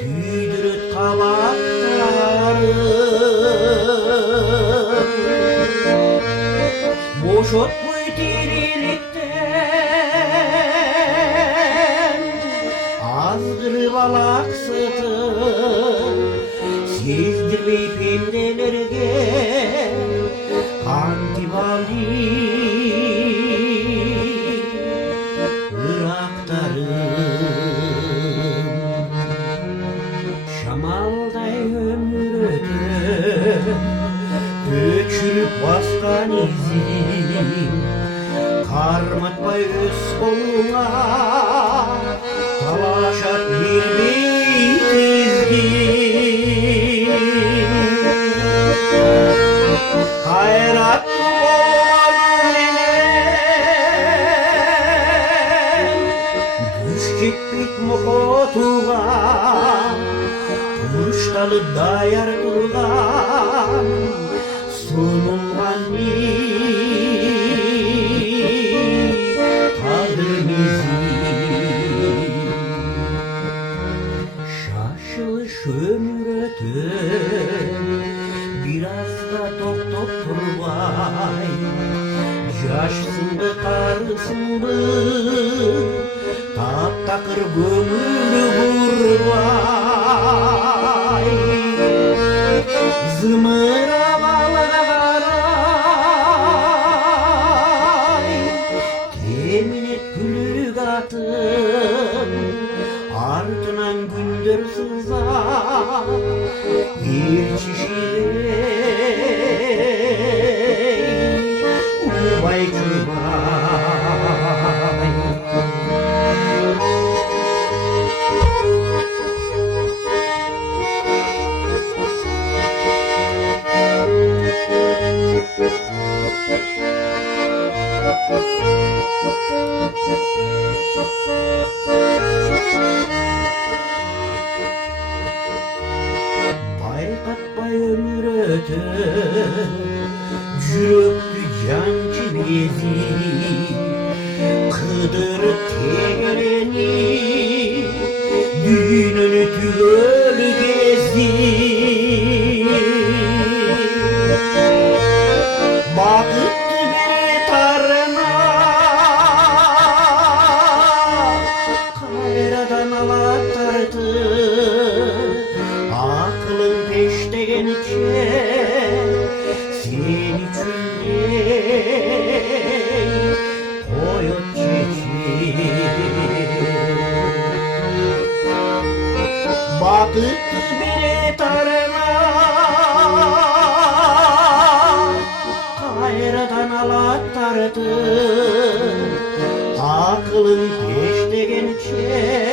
tüydürüt kabakları. Boşot bu dirilikten azdır balaksıtı, sezdirmey pendelerge kantivalli ıraktarım. Şamalday ömür ötüp göçürüp baskan izim, karmatpay öz koluna talaşat bir tizgin. Hayratlı olan nenen düşecek bit mukotuğa, kuştalı dayar durgan sunumgan şaşılış ömür ötüp biraz da top turbay, yaşsındı karısındı tap takır gönüllü burbay. Zımıra balgaray temin et gülük atın, ardından gündür sızar bir çişirey ubay kübay. Bayqatpay ömür ötüp жүрөктү жанчы бези, кыдырып терени дүйнөнү түгөл кезди. Бакытты беретарына кайрадан алат тартып, акылың пештегенче sen üçün koyup çiçeği. Bakıttı bir tarına kayradan alat tartı, aklın peştegençe